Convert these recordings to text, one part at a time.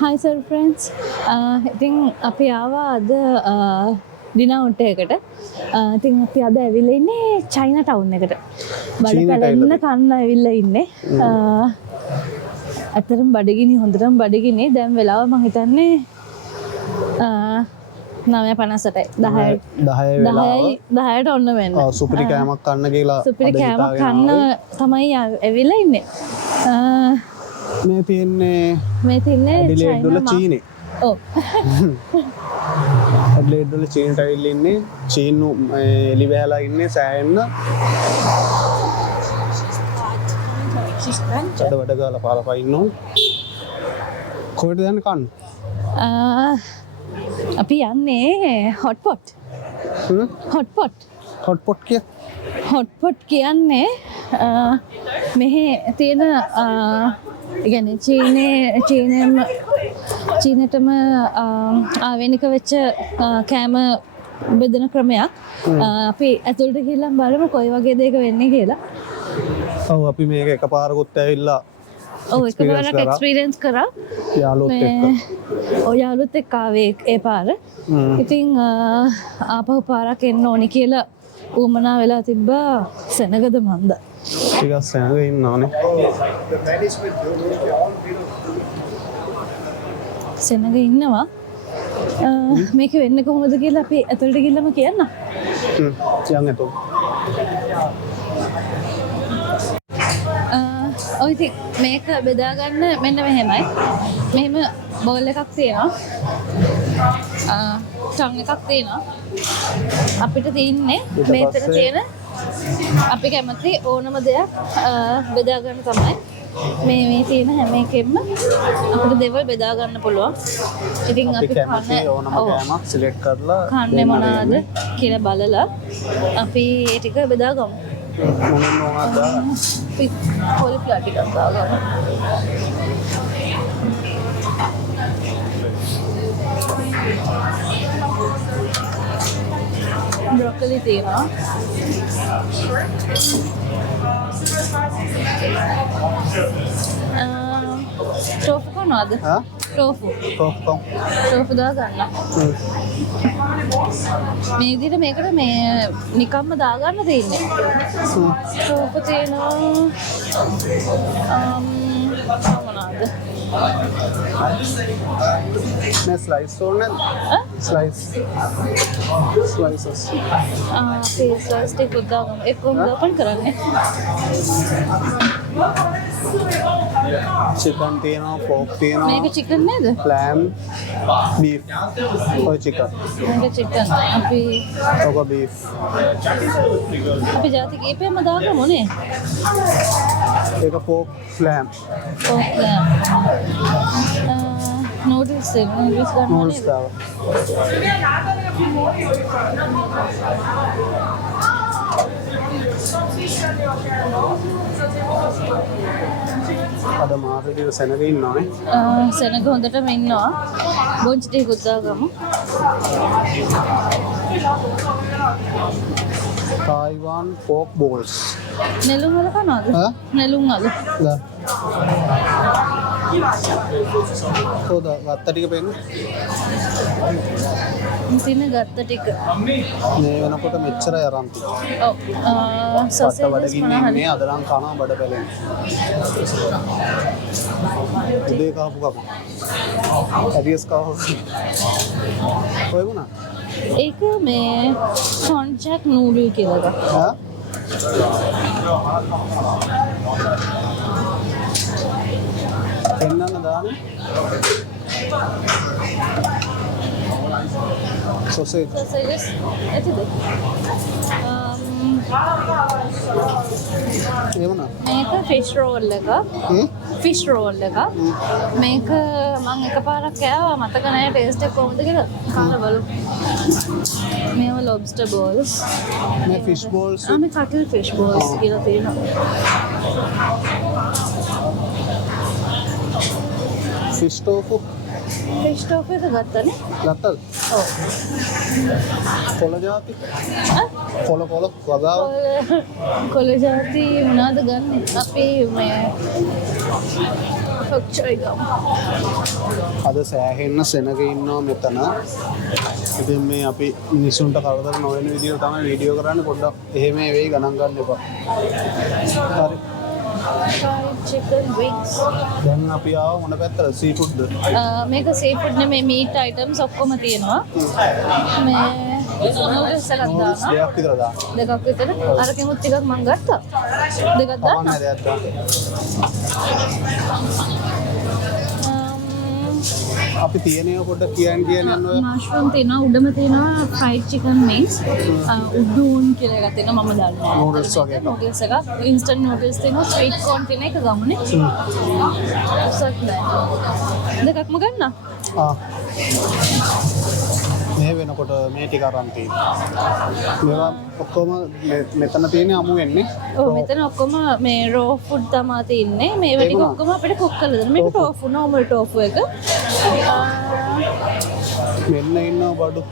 Hi sir friends. ඉතින් අපි ආවා අද ඩිනර් අවුට් එකකට. ඉතින් අපි අද ඇවිල්ලා ඉන්නේ චයිනා ටවුන් එකට. බඩ කන්න ඇවිල්ලා ඉන්නේ. අතරම බඩගිනි හොඳටම බඩගිනි. දැන් වෙලාව මම හිතන්නේ 9:58යි 10ට ඔන්න වෙන්න. සුපිරි කෑමක් කන්න කියලා සුපිරි කෑමක් කන්න තමයි ඇවිල්ලා ඉන්නේ. මේ තියන්නේ ඇඩිලේඩ් වල චීනේ. ඔව්. ඇඩිලේඩ් වල චීනට ඇවිල්ලා ඉන්නේ. චීනු එලි වැහලා ඉන්නේ සෑහෙන්න. වැඩ ගාලා පාරපා ඉන්නෝ. කොහෙද යන්නේ කන්න? අපි යන්නේ හොට් පොට්. හොට් පොට් කියන්නේ මෙහි තියෙන කියන්නේ චීනෙටම ආවේනික වෙච්ච කෑම බෙදෙන ක්‍රමයක්. අපි ඇතුළට ගිහිල්ලා බලමු කොයි වගේ දෙයක වෙන්නේ කියලා. ඔව් අපි මේක එකපාරකට ඇවිල්ලා එකපාරක් එක්ස්පීරියන්ස් කරා. යාළුවොත් එක්ක ආවේ ඒ පාර. ඉතින් ආපහු පාරක් එන්න ඕනි කියලා ඌමනා වෙලා තිබ්බා සෙනගද මන්ද. ටිකක් සෙනග ඉන්නවනේ. සෙනග ඉන්නවා. මේක වෙන්නේ කොහොමද කියලා අපි ඇතුළට ගිහලාම කියන්න. යන්න එතකොට. ඔය ඉතින් මේක බෙදා ගන්න මෙන්න මෙහෙමයි. මෙහෙම බෝල් එකක් තියෙනවා. ටන් එකක් තියෙනවා. අපිට තියෙන්නේ මේතර තියෙන අපි කැමති ඕනම දෙයක් බෙදා ගන්න තමයි. මේ තියෙන හැම එකෙම අපිට දේවල් බෙදා ගන්න පුළුවන්. ඉතින් අපි කැමති ඕනම කෑමක් සිලෙක්ට් කරලා කන්නේ මොනවාද කියලා බලලා අපි ඒ ටික බෙදා ගමු. මොනින් මොනවද? කොලිෆ්ලවර් ටිකක් දාගමු. බ්‍රොකොලි තියෙනවා. ටෝෆු කනවාද? ටෝෆු දාගන්න. මේ විදිහට මේකට මේ නිකම්ම දාගන්න තියෙන්නේ. ටෝෆු තියෙනවා. මොනවාද? මේ ස්ලයිස් ඕනේ නැද්ද? ස්ලයිසස්. ස්ලයිස් ටික දාගමු. ඒක කොහොමද ඕපන් කරන්නේ? චිකන් තියෙනවා, පෝක් තියෙනවා. මේක චිකන් නේද? ලෑම්, බීෆ්. ඔය චිකන්. මේක චිකන්. ඔක බීෆ්. අපි ජාති කීපෙම දාගමු නේ. ඒක පෝක් ලෑම්. පෝක් ලෑම්. නූඩල්ස් ගන්න නූඩල්ස් දාව. අද මාර්කට් සෙනග ඉන්නවනේ. සෙනග හොඳටම ඉන්නවා. බොන්ච් ටිකක් දාගමු. Taiwan pork balls. නෙළුම් වල කනවද? නෙළුම් වල. ලා. කොහොද ගත්ත ටික පෙන්නේ? ඉතින් ගත්ත ටික. මේ වෙනකොට මෙච්චර යරන් තියෙනවා. ඔව්. සොසේජස් බඩගින්නේ ඉන්නේ අද නම් කනවා බඩ පැලෙන්නේ. උදේ කාපු කම. ඇරියස් කාව. කොයි වුණා? ඒක මේ කොන්ජැක් නූඩල් කියලා එකක්. එන්නන්න දාන්නේ. සොසේජස් ඇතිද? මේක ෆිෂ් රෝල් එක. මේක මම එකපාරක් කෑවා මතක නැහැ ටේස්ට් එක කොහොමද කියලා. කාලා බලමු. මේව lobster balls. මේ ෆිෂ් බෝල්ස්. මේ කටල් ෆිෂ් balls කියලා තියෙනවා. Fish tofu. ෆිෂ් ටෝෆු එක ගත්තනේ. ගත්තද? ඔව්. කොළ ජාති. කොළ වගාව. කොළ ජාති මොනවද ගන්නෙ? අපි මේ ඔච්චරයි ගමු. අද සෑහෙන්න සෙනග ඉන්නවා මෙතන. ඉතින් මේ අපි මිනිසුන්ට කරදර නොවන විදිහට තමයි වීඩියෝ කරන්නේ. පොඩ්ඩක් එහෙම වෙයි ගණන් ගන්න එපා. හරි. fried chicken wings. දැන් අපි ආව මොන පැත්තද? සීෆුඩ්ද? මේක සීෆුඩ් නෙමෙයි මීට් අයිටම්ස් ඔක්කොම තියෙනවා. මේ නූඩල්ස් එකක් දානවා. දෙකක් විතර දාන්න. දෙකක් විතර. අරකිනුත් ටිකක් මම ගත්තා. දෙකක් දාන්න. කවන්න දෙයක් දාන්න. අපි තියෙනව පොඩ්ඩක් කියන්න ඔය මෂ්රූම් තියෙනවා උඩම තියෙනවා fried chicken wings උඩුන් කියලා එකක් තියෙනවා මම දන්නේ නූඩල්ස් වගේ එකක්. නූඩල්ස් එකක් instant noodles තියෙනවා sweet corn තියෙන එක ගමුනේ උසක් නෑ දෙකක්ම ගන්න මේ වෙනකොට මේ ටික අරන් තියෙනවා මේවා ඔක්කොම මෙතන තියෙන අමු වෙන්නේ ඔව් මෙතන ඔක්කොම මේ raw food තමයි තියෙන්නේ මේවා ටික ඔක්කොම අපිට cook කරලා දෙන්න මේක tofu normal tofu එක මෙන්න ඉන්නවා බඩු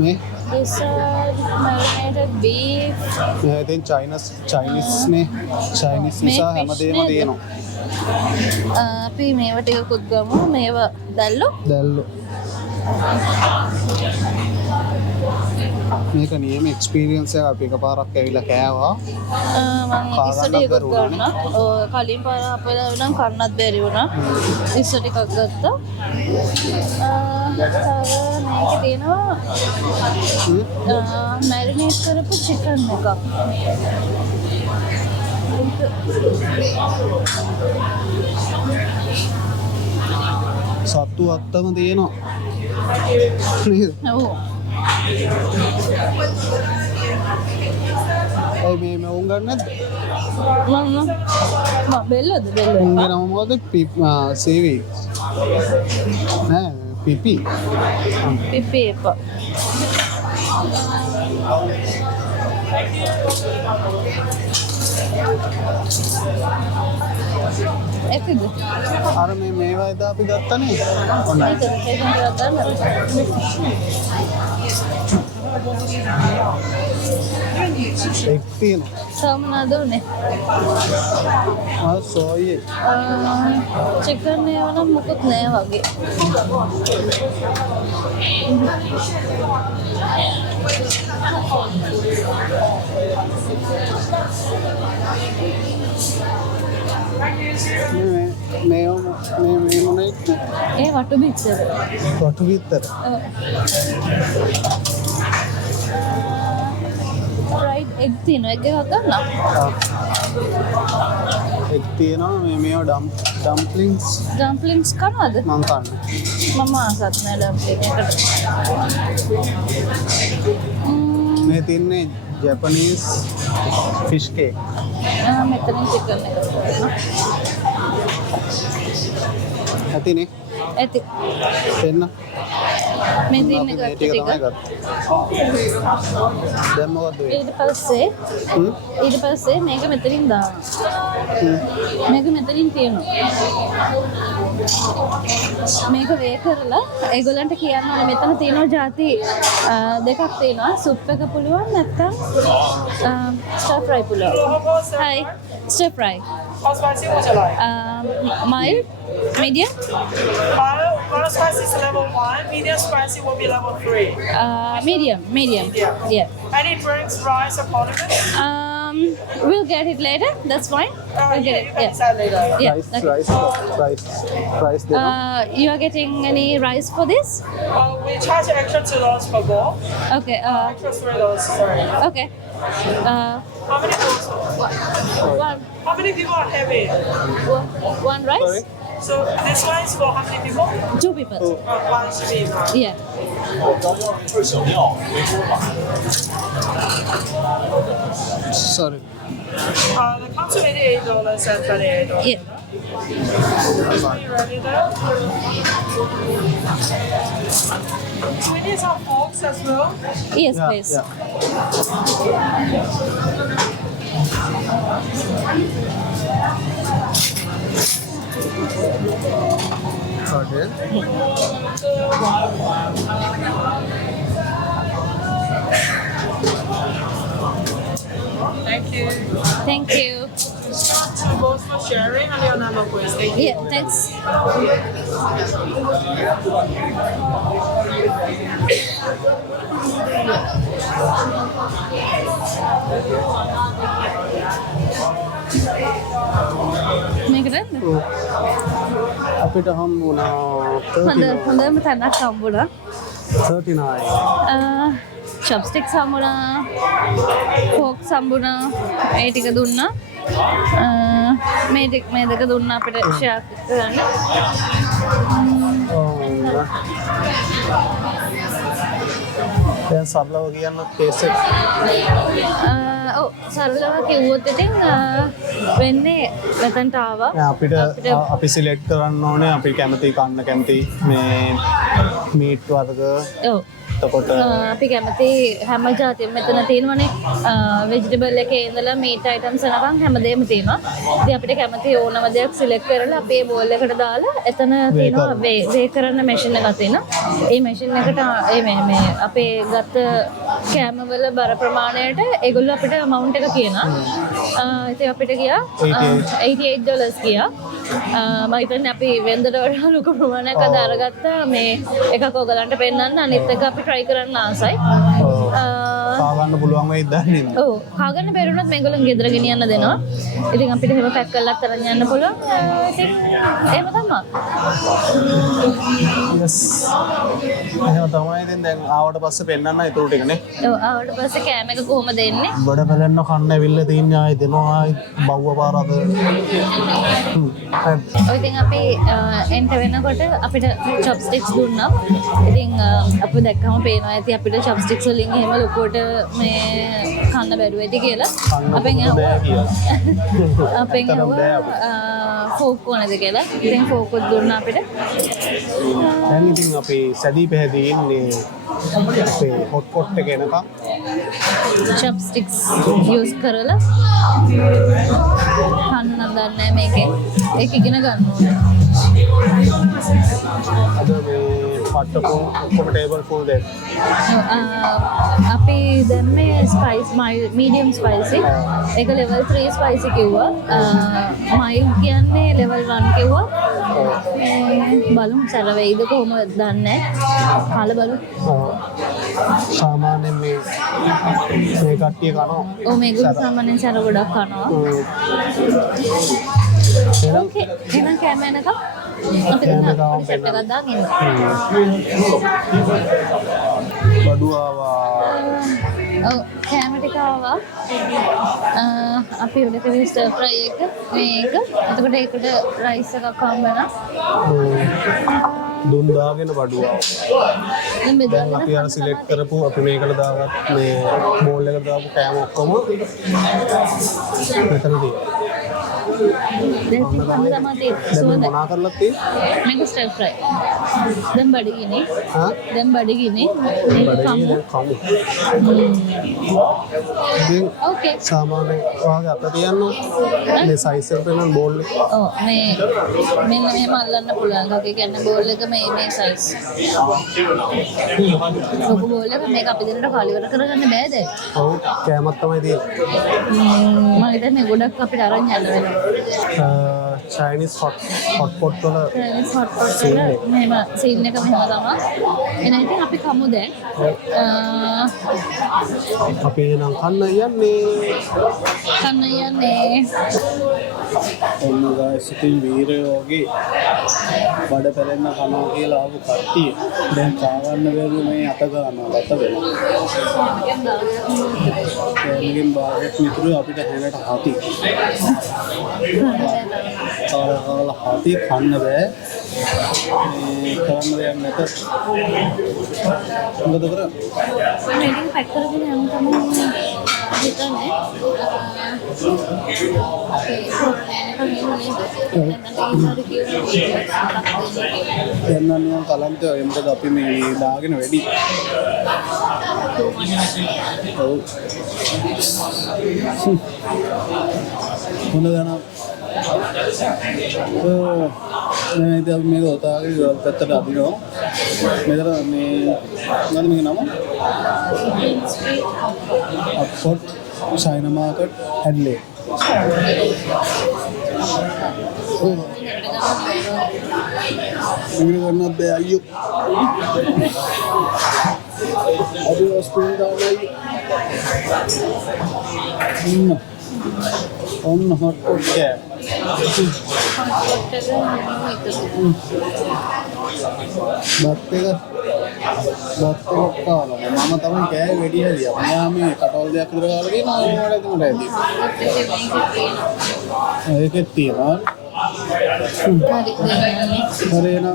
මේ this marinated beef මේ ඉතින් Chinese නේ Chinese නිසා හැමදේම තියෙනවා අපි මේවා ටිකකුත් ගමු මේවා දැල්ලෝ මේක නියම එක්ස්පීරියන්ස් එකක් අපි එකපාරක් ඇවිල්ලා කෑවා මම ඉස්සර ටිකක් ගන්නවා කලින් පාර අපේලා නම් කන්නත් බැරි වුණා ඉස්සර ටිකක් ගත්තා මේකේ තියෙනවා මැරිනේට් කරපු චිකන් එකක් සත්තු අත්තම තියෙනවා නේද? ඔව් ඒ මේ උන් ගන්න නැද්ද? මම බෙල්ලද උන්ගේ නම මොකද? සීවි. නෑ පිපි. පිපි එපා ඇතිද? අර මේවා එදා අපි ගත්තනේ. ඔන්න. ඒක ගන්න. එක් තියෙනවා. සමනද උනේ? සෝයි. චිකන් ඒවා නම් මොකුත් නෑ වගේ. මේ මොනේ? ඒ වටු බිත්තර. වටු බිත්තර. fried egg තියෙනවා. egg එකක් ගන්න. egg තියෙනවා මේවා dumplings කනවද? මම කන්නේ. මම ආසත් නෑ dumpling එකට. මේ තින්නේ Japanese fish cake. මෙතනින් chicken එක ගන්න. ඇතිනේ. ඇති. එන්න. මේ දින්නේ ගත්ත ටික. දැන් මොකද වෙන්නේ? ඊට පස්සේ මේක මෙතනින් දානවා. මේක මෙතනින් තියනවා. මේක වේ කරලා ඒගොල්ලන්ට කියන්න ඕනේ මෙතන තියෙනවා ಜಾති දෙකක් තියෙනවා. සුප් එක පුළුවන් නැත්නම් stir fry පුළුවන්. Hi. Stir fry. How spicy would you like? Mild, medium. Mild spicy is level 1, medium spicy will be level 3. Medium. Yeah. Any drinks, rice, or condiments? We'll get it later. That's fine. We'll get it. You can decide later. Yeah. Rice. You are getting any rice for this? We charge extra $2 per bowl. Okay. Extra $3, sorry. Okay. How many bowls? One. How many people are having? One rice. Sorry? So this one is for how many people? 2 people. One should be. Yeah. Sorry. The comes to $88 and $28. Yeah. Are you ready there? Do we need some forks as well? Yes, please. Okay. Thank you. Thank you. Just got 2 bowls for sharing and your number, please. Thank you. Yeah, thanks. මේකද? අපිට හම් වුණා හොඳම තැනක් හම්බුණා. 39. චොප්ස්ටික්ස් හම්බුණා. Folks හම්බුණා. ඒ ටික දුන්නා. මේ දෙක දුන්නා අපිට ෂෙයා කරන්න. දැන් සරලව කියන්න ටේස්ට් එක. ඔව් සරලව කිව්වොත් ඉතින් වෙන්නේ මෙතනට ආවා. අපිට අපි සිලෙක්ට් කරන්න ඕනේ අපි කැමති කන්න කැමති මේ මීට් වර්ග. ඔව්. එතකොට අපි කැමති හැම જાතියෙම මෙතන තියෙනවනේ ভেජිටබල් එකේ ඉඳලා මීට් අයිටම්ස් වෙනකන් හැමදේම තියෙනවා. ඉතින් අපිට කැමති ඕනම දෙයක් සිලෙක්ට් කරලා අපි ඒ බෝල් එකට දාලා එතන තියෙනවා වේ කරන මැෂින් එකක් තියෙනවා. ඒ මැෂින් එකට මේ අපේ ගත්ත කෑම වල බර ප්‍රමාණයට ඒගොල්ලෝ අපිට amount එක කියනවා. ඉතින් අපිට ගියා $88 ගියා. මම හිතන්නේ අපි වෙන්දට වඩා ලොකු ප්‍රමාණයක් අද අරගත්තා. මේ එකක් ඔයගලන්ට පෙන්නන්න අනිත් එක අපි try කරන්න ආසයි. කාගන්න පුළුවන් වෙයිද දන්නේ නැහැ. ඔව් කාගන්න බැරිුණොත් මේගොල්ලන් ගෙදර ගෙනියන්න දෙනවා. ඉතින් අපිට එහෙම පැක් කරලා අරන් යන්න පුළුවන්. ඉතින් එහෙම තමයි. yes. එහෙනම් තමයි ඉතින් දැන් ආවට පස්සේ පෙන්නන්න ඊටු ටිකනේ. ඔව් ආවට පස්සේ කෑම එක කොහොමද එන්නේ? බඩ පැලෙන්න කන්න ඇවිල්ලා තින්නේ ආයි දෙනවා ආයි බව්ව පාර අද. ඔය ඉතින් අපි එන්ට වෙනකොට අපිට චොප්ස්ටික්ස් දුන්නා. ඉතින් අපි දැක්කම පේනවා ඇති අපිට චොප්ස්ටික්ස් වලින් එහෙම ලොකුවට මේ කන්න බැරුව ඇති කියලා. අපෙන් ෆෝක් ඕනද කියලා. ඉතින් ෆෝක් උත් දුන්නා අපිට. දැන් ඉතින් අපි සැදී පැහැදී ඉන්නේ අපේ හොට් පොට් එක එනකම් චොප්ස්ටික්ස් යූස් කරලා කන්න නම් දන්නේ මේකේ. ඒක ඉගෙන ගන්න ඕනේ. අද මේ පට්ටපො ඔක්කොම ටේබල් ෆුල් දෙන්න. අපි දැම්මේ ස්පයිස් මීඩියම් ස්පයිසි. ඒක ලෙවල් 3 ස්පයිසි කිව්වා. මයිල් කියන්නේ ලෙවල් 1 කිව්වා. බලමු සැර වෙයිද කොහොමද දන්නේ නැහැ. කාලා බලමු. සාමාන්‍යයෙන් මේ කට්ටිය කනවා. ඔව් මේගොල්ලෝ සාමාන්‍යයෙන් සැර ගොඩක් කනවා. ඕකේ එහෙනම් කෑම එනකම් අපි දැන් සෙට් එකක් දාගෙන ඉන්න. බඩු ආවා. ඔව් කෑම ටික ආවා. අපි උඩ කරේ ස්ටර් ෆ්‍රයි එක මේක. එතකොට ඒකට රයිස් එකක් හම්බ වෙනවා. දුම් දාගෙන බඩු ආවා. දැන් අපි අර සිලෙක්ට් කරපු අපි මේකට දාගත් මේ බෝල් එකට දාපු කෑම ඔක්කොම මෙතන තියෙනවා. දැන් තමයි සුවඳ මොනා කරලා තියෙන්නේ? මේක ස්ටර් ෆ්‍රයි. දැන් බඩගිනේ. දැන් බඩගිනේ. බඩගිනේ කමු. ඉතින් ඕකේ. සාමාන්‍ය වාගේ අත තියන්න මේ සයිස් එක පෙන්නන බෝල් එක. ඔව් මේ මෙන්න මෙහෙම අල්ලන්න පුළුවන්. ඔකේ කියන්නේ බෝල් එක මේ සයිස්. ඔක බෝල් එක මේක අපි දෙන්නට කාලිවර කරගන්න බෑද? ඔව් කෑමක් තමයි තියෙන්නේ. මම හිතන්නේ ගොඩක් අපිට අරන් යන්න වෙනවා. Chinese hot pot වල Chinese hot pot වල මෙහෙම සීන් එක මෙහෙම තමයි. එහෙනම් ඉතින් අපි කමු දැන්. අපි එනම් කන්න යන්නේ. ඔන්න guys ඉතින් වීරයෝගේ බඩ පැලෙන්න කනවා කියලා ආපු කට්ටිය දැන් කා ගන්න බැරුව මේ අත ගන්නවා ලත වෙනවා. ඒකෙන් බාගෙත් මිතුරු අපිට හැලට හති. කාලා හති කන්න බෑ. මේ කරන්න දෙයක් නැත. මොකද කරන්නේ? මේකෙන් පැක් කරගෙන යන්න තමයි හිතන්නේ. දැන් නම් කලන්තය එමුද අපි මේ දාගෙන වැඩි. ඔව්. මොන දන ඉතින් මේක ඔතාගේ පැත්තට අදිනවා. මෙතන මේ මොනවද මේක නම? අප්පොට් China market, Adelaide. Ini karena bayu. Ada hospital dah lagi. On hot pot क्या बातें का काला मामा तमें क्या है वेडी है दिया मैं हमें कटोल दिया किधर काल गई ना वाले तुम रहती है कितनी है यार अरे ना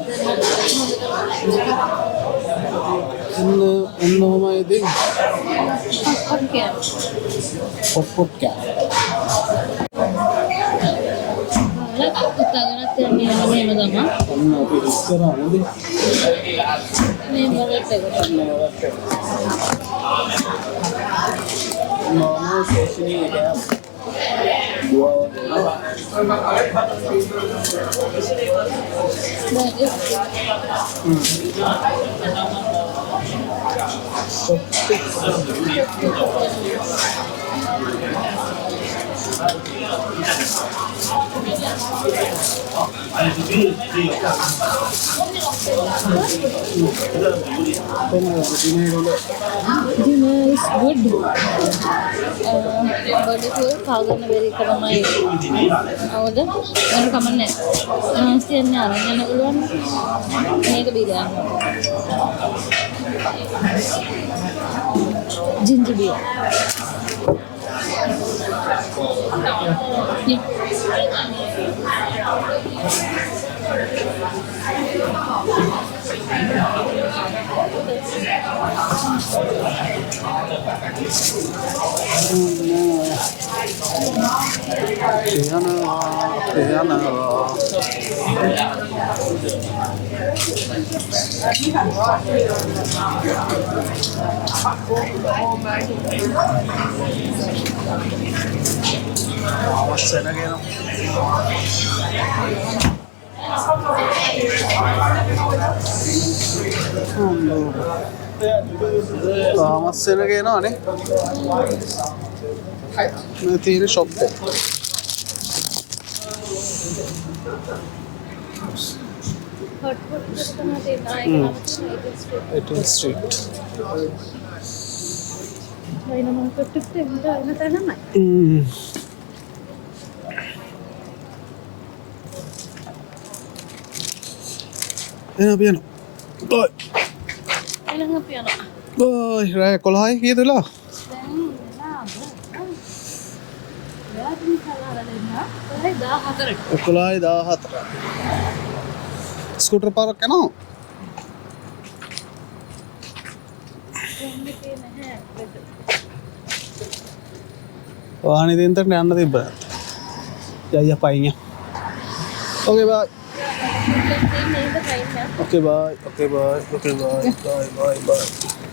उन हमारे दिन pot क्या Dinner is good. But if you are very economic, order, then come on. Stay in there. Then everyone make a biryani. Ginger beer. Yeah. Mas sena ke na ne? मैं तेरे शॉप पे Adelaide Street. Enak piano. Boy. Enak piano. Boy, raya kolai gitu lah. Kolai dah hatra. Scooter park है ना? वहाँ नहीं दिन तक नहीं आना दिब्बा। या पाएंगे। Okay bye. Okay bye. Okay bye. Okay bye. Bye bye bye.